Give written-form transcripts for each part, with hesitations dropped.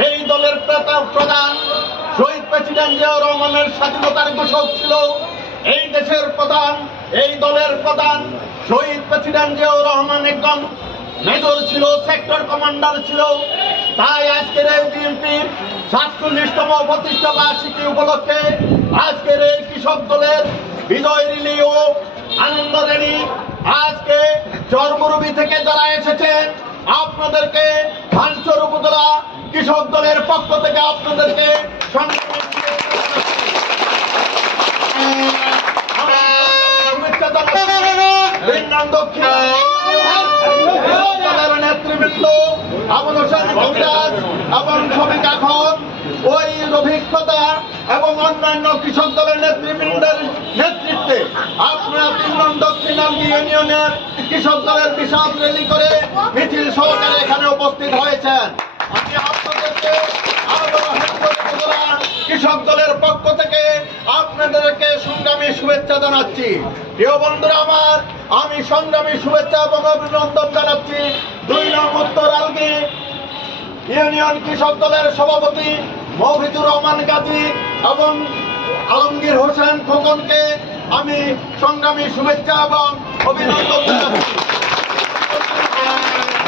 এই দলের প্রধান শহীদ প্রেসিডেন্ট জিয়াউর রহমানের স্বাধীনতার ঘোষক ছিল। এই দেশের প্রধান, এই দলের প্রধান শহীদ প্রেসিডেন্ট জিয়াউর রহমান একজন মেজর ছিল, সেক্টর কমান্ডার ছিল। তাই আজকের এই বিএনপির ৪৭তম প্রতিষ্ঠা বার্ষিকী উপলক্ষে আজকের এই কৃষক দলের বিজয় র্যালি ও আনন্দ র্যালি, আজকে চরমুরুবি থেকে যারা এসেছেন আপনাদেরকে ভাঙচুর উপজেলা কৃষক দলের পক্ষ থেকে আপনাদেরকে নেতৃবৃন্দ আবুল হোসেন কবিরাজ এবং শফিক আখন্দ, ওই অভিজ্ঞতা এবং অন্যান্য কৃষক দলের নেতৃবৃন্দের নেতৃত্বে আপনারা ৩ নং দক্ষিণ আমগি ইউনিয়নের কৃষক দলের বিশাল র্যালি করে মিছিল সহকারে এখানে উপস্থিত হয়েছেন। আমি আপনাদেরকে কৃষক দলের পক্ষ থেকে আপনাদেরকে সংগ্রামী শুভেচ্ছা জানাচ্ছি। প্রিয় বন্ধুরা আমার, আমি সংগ্রামী শুভেচ্ছা এবং অভিনন্দন জানাচ্ছি ২ নং উত্তর আলগি ইউনিয়ন কৃষক দলের সভাপতি মফিজুর রহমান গাজী এবং আলমগীর হোসেন খোকনকে আমি সংগ্রামী শুভেচ্ছা এবং অভিনন্দন জানাচ্ছি।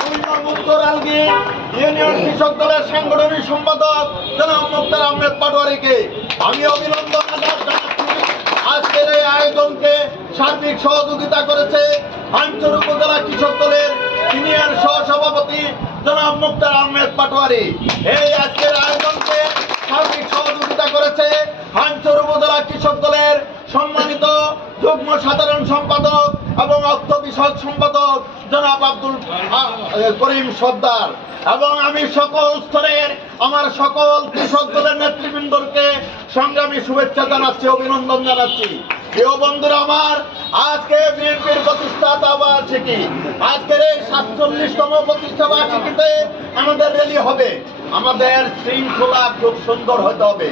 ২ নং উত্তর আলগি ইউনিয়ন কৃষক দলের সাংগঠনিক সম্পাদক জনাব মুক্তার আহমেদ পাটোয়ারিকে আমি অভিনন্দন জানাচ্ছি। আজকের এই আয়োজনকে সার্বিক সহযোগিতা করেছে ভাঙচুর উপজেলা কৃষক দলের সিনিয়র সহসভাপতি জনাব মুক্তার আহমেদ পাটোয়ারি। এই আজকের আয়োজনকে সার্বিক সহযোগিতা করেছে ভাঙচুর উপজেলা কৃষক দলের সম্মানিত যুগ্ম সাধারণ সম্পাদক এবং অর্থ বিষয়ক সম্পাদক জনাব আব্দুল করিম সর্দার। এবং আমি সকল স্তরের আমার সকল কৃষক দলের নেতৃবৃন্দকে সংগ্রামী শুভেচ্ছা জানাচ্ছি, অভিনন্দন জানাচ্ছি। প্রিয় বন্ধুরা আমার, আজকে বিএনপির প্রতিষ্ঠাতা বার্ষিকী, আজকের এই ৪৭তম প্রতিষ্ঠা বার্ষিকীতে আমাদের র্যালি হবে। আমাদের শৃঙ্খলা খুব সুন্দর হতে হবে।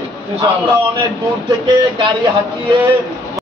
আমরা অনেক দূর থেকে গাড়ি হাঁকিয়ে